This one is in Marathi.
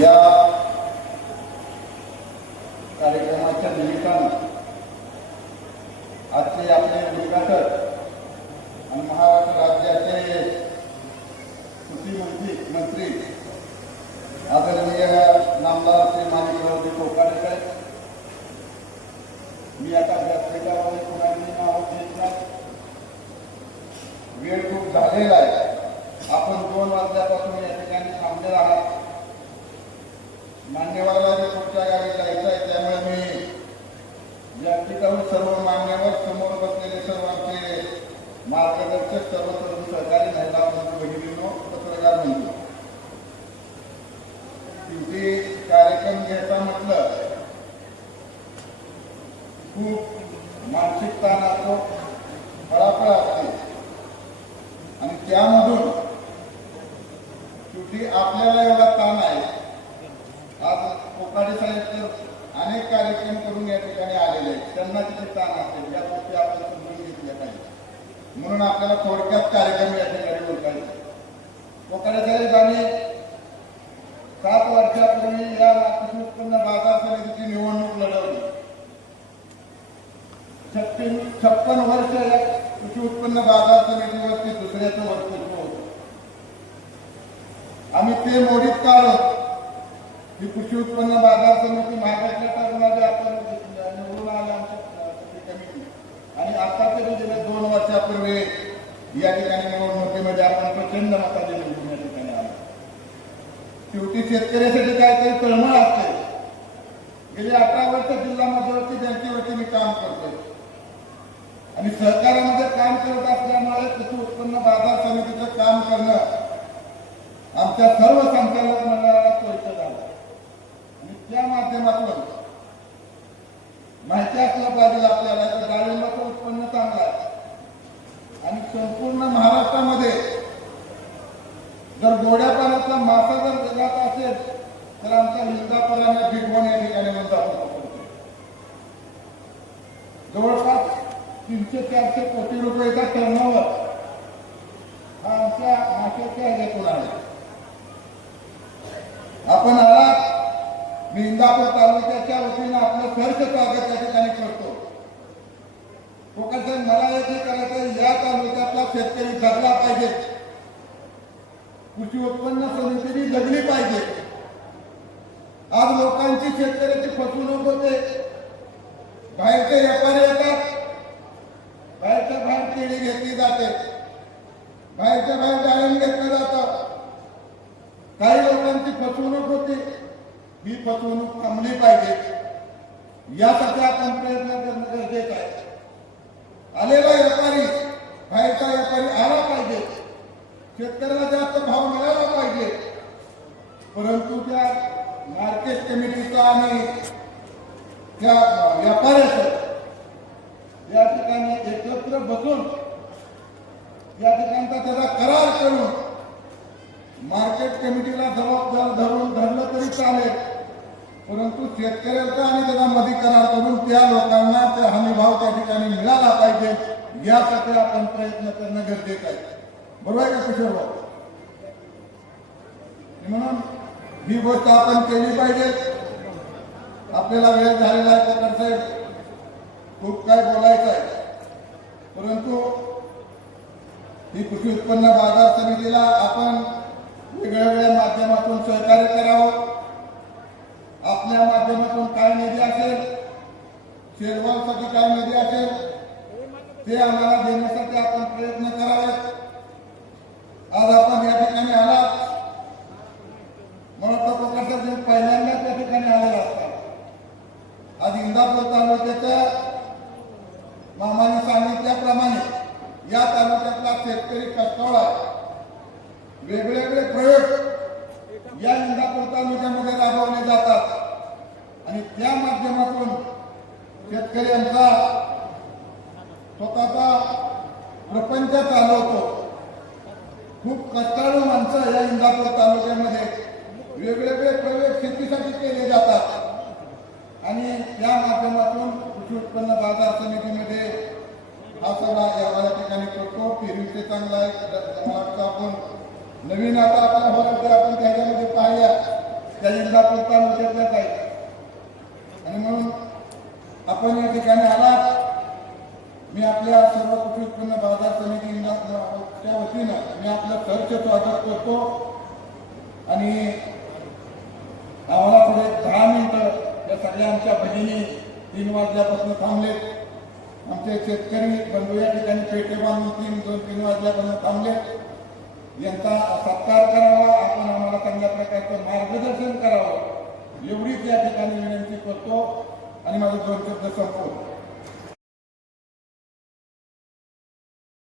या कार्यक्रमाच्या निमित्तानं आजचे आपले उद्घाटक आणि महाराष्ट्र राज्याचे कृषी मंत्री आदरणीय नामदार श्री माणिकरावजी कोकाटेकर मी आता व्यासपीठामध्ये कुणाची नाव घेत नाही वेळ खूप झालेला आहे. आपण दोन वाजल्यापासून या ठिकाणी थांबलेला आहात. मान्यवराला जे पुढच्या गावी जायचं आहे त्यामुळे मी व्यासपीठावर सर्व मान्यवर समोर बसलेले सर्व आमचे मार्गदर्शक सर्व तरुण सहकारी महिला मंत्री बहिणीनो पत्रकार म्हणतो शेवटी कार्यक्रम घ्यायचा म्हटलं खूप मानसिक ताण असतो फळाफळ असते आणि त्यामधून शेवटी आपल्याला एवढा ताण आहे आज कोकाडे साहेब तर अनेक कार्यक्रम करून या ठिकाणी आलेले आहेत. त्यांना तिथे ताण असेल या गोष्टी आपण समजून घेतल्या पाहिजे. म्हणून आपल्याला थोडक्यात कार्यक्रम या ठिकाणी बोलतायचे कोकाडे साहेब आम्ही सात वर्षापूर्वी या कृषी उत्पन्न बाजार समितीची निवडणूक लढवली. छप्पन छप्पन वर्ष या कृषी उत्पन्न बाजार समितीवरती दुसऱ्याचं वर्चस्व होतं. आम्ही ते मोडीत काढत ही कृषी उत्पन्न बाजार समिती महाराष्ट्राच्या टर्ममध्ये आपण निवडून आल्या आमच्या कमिटी आणि आताच्या जे गेल्या दोन वर्षापूर्वी या ठिकाणी निवडणुकीमध्ये आपण प्रचंड मताने निवडून या ठिकाणी आलो. शेवटी शेतकऱ्यासाठी काहीतरी तळमळ असते. गेली अठरा वर्ष जिल्हा मध्यवर्ती बँकेवरती मी काम करतोय. आणि सहकारामध्ये काम करत असल्यामुळे कृषी उत्पन्न बाजार समितीचं काम करणं आमच्या सर्व संचालक मंडळाला सोयीचं झालं. त्या माध्यमातून. माहिती असलं पाहिजे आपल्याला तर डाळिंबाचं उत्पन्न चांगलं आहे. आणि संपूर्ण महाराष्ट्रामध्ये जर गोड्या पाण्यातला मासा जर जगात असेल तर आमच्या इंदापुराने भिगवण या ठिकाणी जातो जवळपास तीनशे चारशे कोटी रुपयाचा टर्नओव्हर हा आमच्या माशाच्या ह्याच्यातून आहे आपण इंदापूर तालुक्याच्या वतीनं आपलं सहर्ष स्वागत त्या ठिकाणी करतो. फोकस मला याचे करायचं या तालुक्यातला शेतकरी जगला पाहिजे. कृषी उत्पन्न समितीने जगली पाहिजे. आज लोकांची शेतकऱ्याची फसवणूक होते. बाहेरचे व्यापारी ही फसवणूक थांबली पाहिजे. यासाठी आपण प्रयत्न करणं गरजेचं आहे. आलेला व्यापारी बाहेरचा व्यापारी आला पाहिजे. शेतकऱ्याला जास्त भाव मिळाला पाहिजे. परंतु त्या मार्केट कमिटीचा आणि त्या व्यापाऱ्याचं या ठिकाणी एकत्र बसून या ठिकाणचा त्याचा करार करून मार्केट कमिटीला जबाबदार धरून धरलं तरी चालेल. परंतु शेतकऱ्याचा आणि त्याचा मध्ये करार करून त्या लोकांना त्या हमीभाव त्या ठिकाणी मिळाला पाहिजे यासाठी आपण प्रयत्न करणं गरजेचं आहे. बरोबर आहे का किशोर भाऊ म्हणून ही गोष्ट आपण केली पाहिजे. आपल्याला वेळ झालेला आहे कोकण साहेब. खूप काय बोलायचं आहे. परंतु ही कृषी उत्पन्न बाजार समितीला आपण वेगवेगळ्या माध्यमातून सहकार्य करावं. आपल्या माध्यमातून काय निधी असेल शेरवांसाठी काय निधी असेल ते आम्हाला देण्यासाठी आपण प्रयत्न करावेत. आज आपण या ठिकाणी आलात. मला तो कोकणाचा तुम्ही पहिल्यांदा त्या ठिकाणी आलेला असतात आज इंदापूर तालुक्याच्या मामाने सांगितल्याप्रमाणे या तालुक्यातला शेतकरी कष्टाळू वेगवेगळे प्रयोग या इंदापूर तालुक्यामध्ये राबवला त्या माध्यमातून शेतकऱ्यांचा स्वतःचा प्रपंच चालवतो. खूप कष्टाळू माणसं या इंदापूर तालुक्यामध्ये वेगवेगळे प्रयोग शेतीसाठी केले जातात. आणि त्या माध्यमातून कृषी उत्पन्न बाजार समितीमध्ये हा सगळा या ठिकाणी करतो. पेरूचे चांगला आहे. आपण नवीन आता आपल्या होतं आपण त्याच्यामध्ये पाहिल्या त्या इंदापूर तालुक्यातल्याच आहे आणि म्हणून आपण या ठिकाणी आलात मी आपल्या सर्व कृषी उत्पन्न बाजार समितीच्या वतीनं मी आपलं खर्च स्वागत करतो. आणि आम्हाला पुढे दहा मिनिटं या सगळ्या आमच्या भगिनी तीन वाजल्यापासून थांबलेत. आमचे शेतकरी बंधू या ठिकाणी पेटे बांधून तीन दोन तीन वाजल्यापासून थांबले यांचा सत्कार करावा आपण आम्हाला चांगल्या प्रकारचं मार्गदर्शन करावं एवढीच या ठिकाणी विनंती करतो. आणि माझं दोन शब्द संपवतो.